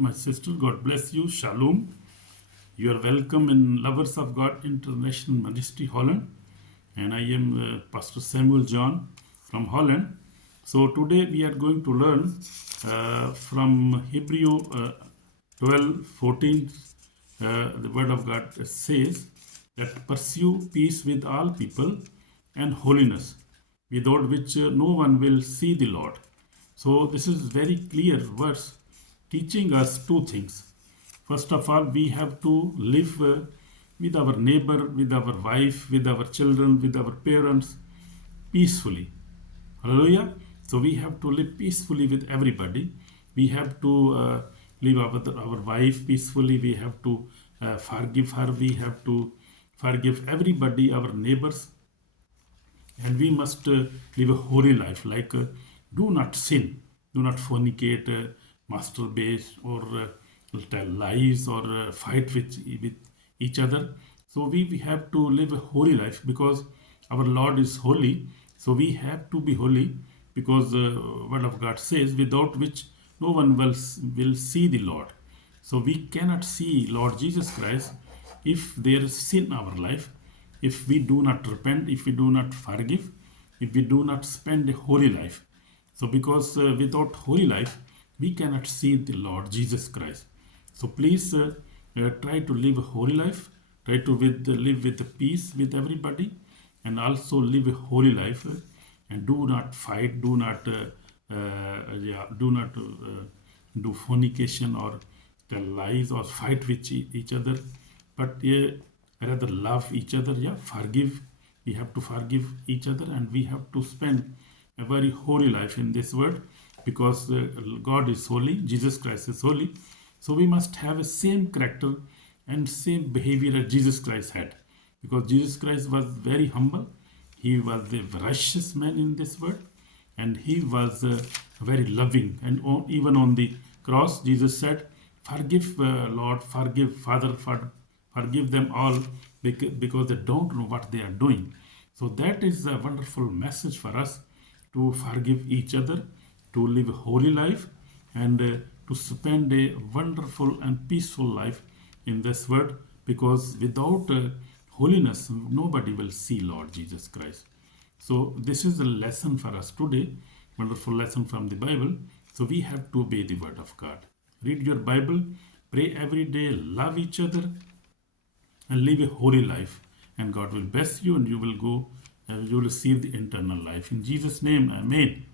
My sister, God bless you. Shalom. You are welcome in Lovers of God International Ministry, Holland. And I am Pastor Samuel John from Holland. So today we are going to learn from Hebrew 12:14. The Word of God says that pursue peace with all people and holiness, without which no one will see the Lord. So this is very clear verse teaching us two things. First of all, we have to live with our neighbor, with our wife, with our children, with our parents peacefully. Hallelujah. So we have to live peacefully with everybody. We have to live our wife peacefully. We have to forgive her. We have to forgive everybody, our neighbors, and we must live a holy life, like do not sin, do not fornicate, masturbate, or tell lies, or fight with each other. So we have to live a holy life because our Lord is holy. So we have to be holy because the word of God says, without which no one will see the Lord. So we cannot see Lord Jesus Christ if there is sin in our life, if we do not repent, if we do not forgive, if we do not spend a holy life. So because without holy life, we cannot see the Lord Jesus Christ. So please try to live a holy life, try to live with the peace with everybody, and also live a holy life, and do not fight, do not do fornication or tell lies or fight with each other, but rather love each other. Yeah, forgive. We have to forgive each other, and we have to spend a very holy life in this world because God is holy, Jesus Christ is holy. So we must have a same character and same behavior as Jesus Christ had, because Jesus Christ was very humble. He was the righteous man in this world, and he was very loving. And even on the cross, Jesus said, "Forgive, Lord, forgive, Father, forgive them all because they don't know what they are doing." So that is a wonderful message for us, to forgive each other, to live a holy life, and to spend a wonderful and peaceful life in this world, because without holiness, nobody will see Lord Jesus Christ. So this is a lesson for us today, wonderful lesson from the Bible. So we have to obey the word of God. Read your Bible, pray every day, love each other, and live a holy life. And God will bless you, and you will go and you will receive the eternal life. In Jesus' name, Amen.